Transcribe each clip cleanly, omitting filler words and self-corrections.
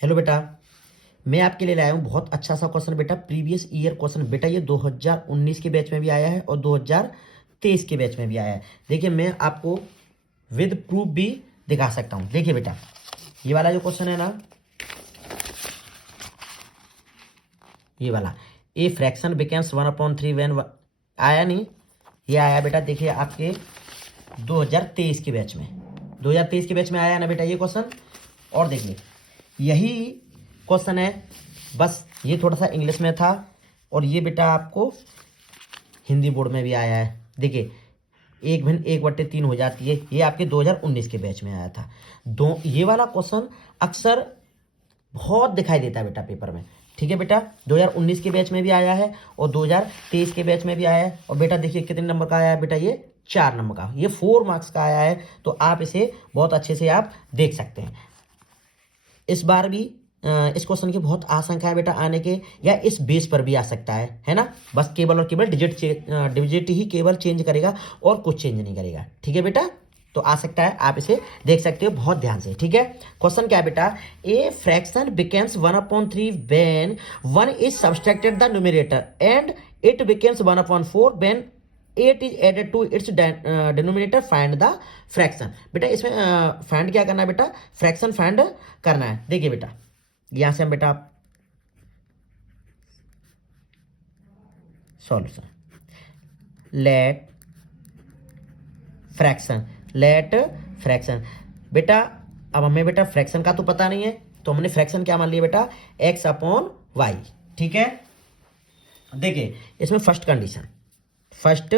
Hello बेटा। मैं आपके लिए लाया हूँ बहुत अच्छा सा क्वेश्चन बेटा, प्रीवियस ईयर क्वेश्चन बेटा। ये 2019 के बैच में भी आया है और 2023 के बैच में भी आया है। देखिए, मैं आपको विद प्रूफ भी दिखा सकता हूँ। देखिए बेटा, ये वाला जो क्वेश्चन है ना, ये वाला, ए फ्रैक्शन बिकम्स 1/3 व्हेन, आया नहीं, ये आया बेटा। देखिए आपके 2023 के बैच में, 2023 के बैच में आया ना बेटा ये क्वेश्चन। और देखिए, यही क्वेश्चन है, बस ये थोड़ा सा इंग्लिश में था और ये बेटा आपको हिंदी बोर्ड में भी आया है। देखिए, 1/1/3 हो जाती है, ये आपके 2019 के बैच में आया था। ये वाला क्वेश्चन अक्सर बहुत दिखाई देता है बेटा पेपर में। ठीक है बेटा, 2019 के बैच में भी आया है और 2023 के बैच में भी आया है। और बेटा देखिए कितने नंबर का आया है बेटा, ये 4 नंबर का, ये 4 मार्क्स का आया है। तो आप इसे बहुत अच्छे से आप देख सकते हैं। इस बार भी इस क्वेश्चन की बहुत आशंका है बेटा आने के, या इस बेस पर भी आ सकता है ना। बस केवल और केवल डिजिट ही केवल चेंज करेगा और कुछ चेंज नहीं करेगा। ठीक है बेटा, तो आ सकता है, आप इसे देख सकते हो बहुत ध्यान से। ठीक है, क्वेश्चन क्या है बेटा, a fraction becomes 1/3 when 1 is subtracted the numerator and it becomes 1/4 when 8 is added to its denominator, find the fraction. बेटा इसमें फाइंड क्या करना है बेटा, फ्रैक्शन फाइंड करना है। देखिए बेटा, यहां से हम बेटा solution, let fraction, let fraction. बेटा अब हमें बेटा फ्रैक्शन का तो पता नहीं है, तो हमने फ्रैक्शन क्या मान लिया बेटा, x/y। ठीक है, देखिए इसमें first condition, first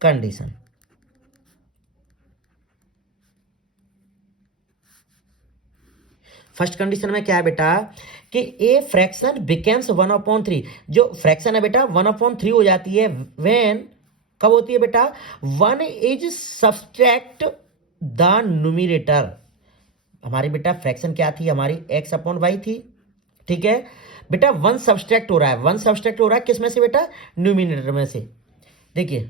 condition, first condition में क्या है बेटा कि ए फ्रैक्शन बिकम्स 1/3, जो फ्रैक्शन है बेटा 1/3 हो जाती है व्हेन, कब होती है बेटा, 1 इज सब्सट्रैक्ट द न्यूमरेटर। हमारी बेटा फ्रैक्शन क्या थी हमारी, x/y थी। ठीक है बेटा, 1 सब्सट्रैक्ट हो रहा है, 1 सब्सट्रैक्ट हो रहा है किस में से बेटा, न्यूमिनेटर में से। देखिए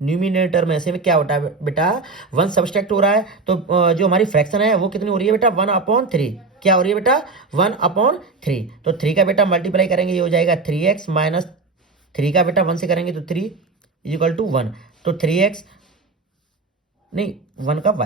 न्यूमिनेटर में से क्या होता है बेटा, 1 सब्सट्रैक्ट हो रहा है, तो जो हमारी फ्रैक्शन है वो कितनी हो रही है बेटा, 1/3। क्या हो रही है बेटा, 1/3। तो 3 का बेटा मल्टीप्लाई करेंगे, ये हो जाएगा 3x माइनस 3 का बेटा 1 से करेंगे तो 3 इक्वल टू 1। तो 3x नहीं, 1 का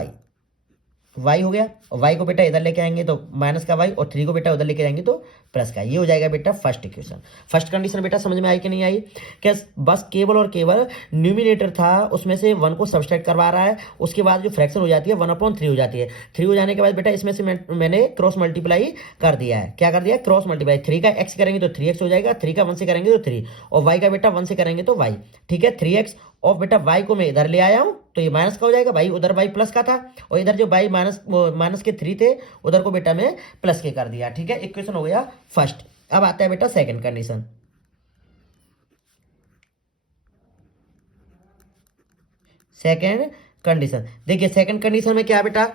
y हो गया, और y को बेटा इधर लेके आएंगे तो माइनस का y, और 3 को बेटा उधर लेके जाएंगे तो प्लस का। ये हो जाएगा बेटा फर्स्ट इक्वेशन। फर्स्ट कंडीशन बेटा समझ में आई कि नहीं आई, क्या बस केवल और केवल न्यूमिनेटर था उसमें से 1 को सब्सट्रैक्ट करवा रहा है, उसके बाद जो फ्रैक्शन हो जाती है 1/3 हो जाती है। 3 हो जाने के बाद बेटा इसमें से मैंने क्रॉस मल्टीप्लाई कर दिया है। क्या कर दिया, क्रॉस मल्टीप्लाई। 3 का x करेंगे तो 3x हो जाएगा, 3 का 1 से करेंगे तो 3, और y का बेटा 1 से करेंगे तो y। ठीक है, 3x और बेटा y को मैं इधर ले आया हूं तो ये माइनस का हो जाएगा, भाई उधर y प्लस का था, और इधर जो y माइनस के 3 थे उधर को बेटा मैं प्लस के कर दिया। ठीक है, इक्वेशन हो गया फर्स्ट। अब आता है बेटा सेकंड कंडीशन। सेकंड कंडीशन, देखिए सेकंड कंडीशन में क्या है बेटा,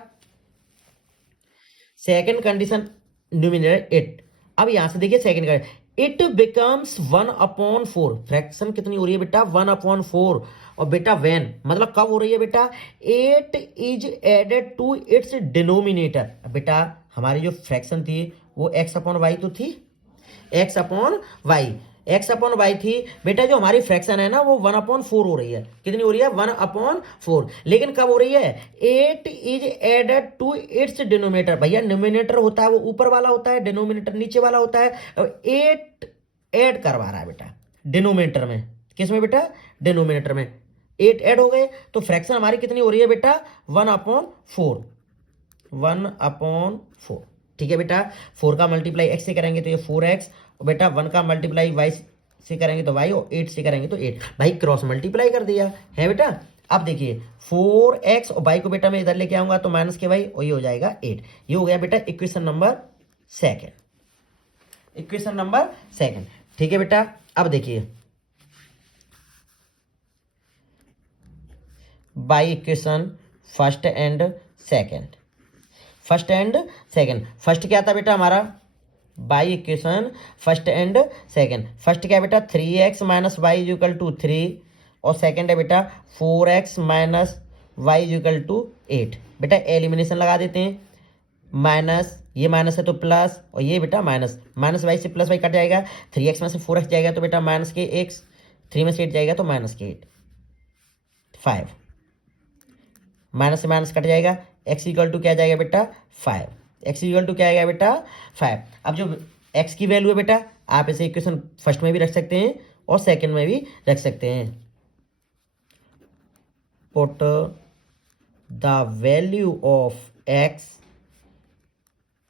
सेकंड कंडीशन न्यूमिनेटर 8। अब यहां से देखिए second condition, it becomes 1/4। Fraction कितनी हो रही है बेटा, 1/4। और बेटा वेन मतलब कब हो रही है बेटा, 8 is added to its denominator. बेटा हमारी जो फ्रैक्शन थी वो x/y तो थी, x/y, x/y थी बेटा। जो हमारी फ्रैक्शन है ना वो 1/4 हो रही है। कितनी हो रही है, 1/4। लेकिन कब हो रही है, 8 is added to its denominator. भैया डिनोमिनेटर होता है वो ऊपर वाला होता है, डिनोमिनेटर नीचे वाला होता है। 8 ऐड करवा रहा है बेटा डिनोमिनेटर में, किसमें बेटा, डिनोमिनेटर में 8 ऐड हो गए, तो फ्रैक्शन हमारी कितनी हो रही है बेटा, 1/4, 1/4। ठीक है बेटा, 4 का मल्टीप्लाई x से करेंगे तो ये 4x, और बेटा 1 का मल्टीप्लाई y से करेंगे तो y, और 8 से करेंगे तो 8। भाई क्रॉस मल्टीप्लाई कर दिया है बेटा। अब देखिए 4x और y को बेटा मैं इधर लेके आऊंगा तो माइनस के y, और ये हो जाएगा 8। ये हो गया बेटा equation number second, equation number second. ठीक है बेटा, अब देखिए by equation first and second, first and second. First क्या था बेटा हमारा, by equation first and second. First क्या है बेटा, 3x minus y equal to 3, और सेकंड है बेटा 4x minus y is equal to 8। बेटा एलिमिनेशन लगा देते हैं, माइनस, ये माइनस है तो प्लस, और ये बेटा माइनस, माइनस वाई से प्लस वाई कट जाएगा, 3x में से 4x जाएगा तो बेटा माइनस के x, 3 में से 8 जाएगा तो माइनस के 8, 5, माइनस से माइनस कट जाएगा, x इक्वल टू क्या जाएगा बेटा 5, x इक्वल टू क्या आएगा बेटा 5। अब जो x की वैल्यू है बेटा, आप इसे इक्वेशन फर्स्ट में भी रख सकते हैं और सेकंड में भी रख सकते हैं। Put the value of x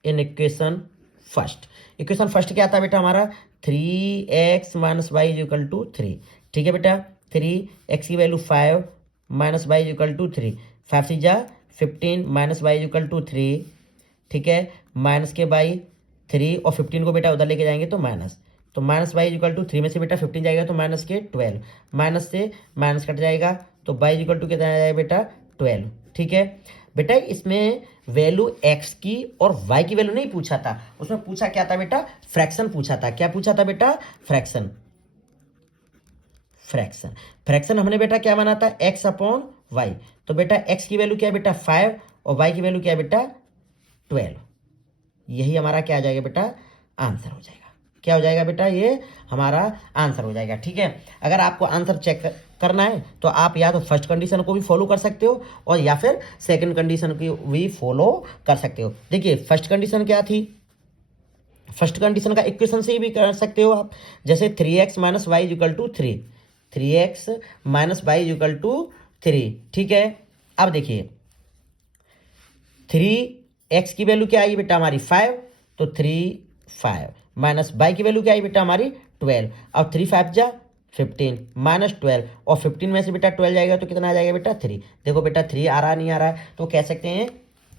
in equation first. Equation first क्या आता है बेटा हमारा, 3x minus y is equal to 3। ठीक है बेटा, 3x की value 5 minus y is equal to 3, 5 से जा 15 minus y is equal to 3। ठीक है, माइनस के बाई 3 और 15 को बेटा उधर लेके जाएंगे तो माइनस, तो minus y is equal to 3 में से बेटा 15 जाएगा तो माइनस के 12, माइनस से माइनस कट जाएगा तो वाई इज इक्वल टू कितना जाएगा बेटा 12। ठीक है बेटा, इसमें वैल्यू x की और y की वैल्यू नहीं पूछा था, उसमें पूछा क्या था बेटा, फ्रैक्शन पूछा था। क्या पूछा था बेटा, फ्रैक्शन। फ्रैक्शन फ्रैक्शन हमने बेटा क्या बना था, x अपॉन वाई। तो बेटा x की वैल्यू क्या है बेटा 5 और y की वैल्यू क्या है बेटा 12। यही हमारा क्या आ जाएगा बेटा, आंसर हो जाएगा। क्या हो जाएगा बेटा, ये हमारा आंसर हो जाएगा। ठीक है, अगर आपको आंसर चेक करना है तो आप या तो फर्स्ट कंडीशन को भी फॉलो कर सकते हो और या फिर सेकंड कंडीशन को भी फॉलो कर सकते हो। देखिए फर्स्ट कंडीशन क्या थी, फर्स्ट कंडीशन का इक्वेशन से भी कर सकते हो आप, जैसे 3x minus y equal to 3, 3x minus y equal to 3। ठीक है, अब देखिए 3x की वैल्यू क्या आई बेटा हमारी 5, तो 3 5 माइनस वाई की वैल्यू क्या आई बेटा हमारी 12। अब 3 5 जा 15 माइनस 12 और 15 में से बेटा 12 जाएगा तो कितना आ जाएगा बेटा 3। देखो बेटा 3 आ रहा नहीं आ रहा है, तो कह सकते हैं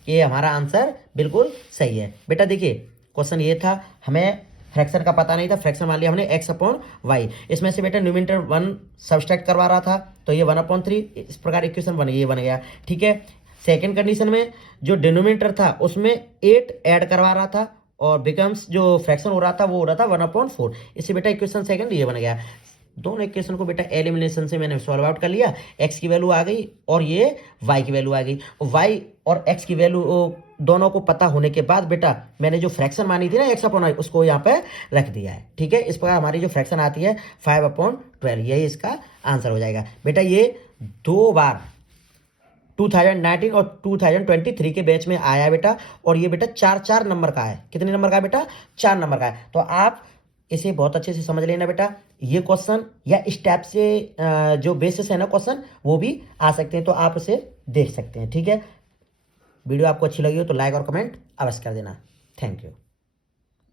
कि ये हमारा आंसर बिल्कुल सही है। बेटा देखिए क्वेश्चन ये था, हमें फ्रैक्शन का पता नहीं था, फ्रैक्शन मान लिया हमने x अपॉन वाई। इसमें से बेटा न्यूमरेटर 1 सब्सट्रैक्ट करवा रहा था तो ये 1/3 इस प्रकार इक्वेशन बन गई, ये बन गया। ठीक है, सेकेंड कंडीशन में जो डिनोमिनेटर था उसमें 8 ऐड करवा रहा था और बिकम्स जो फ्रैक्शन हो रहा था वो हो रहा था 1/4। इससे बेटा इक्वेशन सेकंड ये बन गया। दोनों इक्वेशन को बेटा एलिमिनेशन से मैंने सॉल्व आउट कर लिया, x की वैल्यू आ गई और ये y की वैल्यू आ गई। y और x की वैल्यू दोनों को पता होने के बाद बेटा मैंने जो फ्रैक्शन मानी थी ना x अपॉन वाई, उसको यहाँ पे रख दिया है। ठीक है, इस प्रकार हमारी जो फ्रैक्शन आती है 5/12, यही इसका आंसर हो जाएगा। बेटा ये 2 बार 2019 और 2023 के बैच में आया बेटा, और ये बेटा 4 नंबर का है। कितने नंबर का है बेटा, 4 नंबर का है। तो आप इसे बहुत अच्छे से समझ लेना बेटा, ये क्वेश्चन या इस टाइप से जो बेसिस है ना क्वेश्चन वो भी आ सकते हैं, तो आप इसे देख सकते हैं। ठीक है, वीडियो आपको अच्छी लगी हो तो लाइक और कमेंट अवश्य कर देना। Thank you.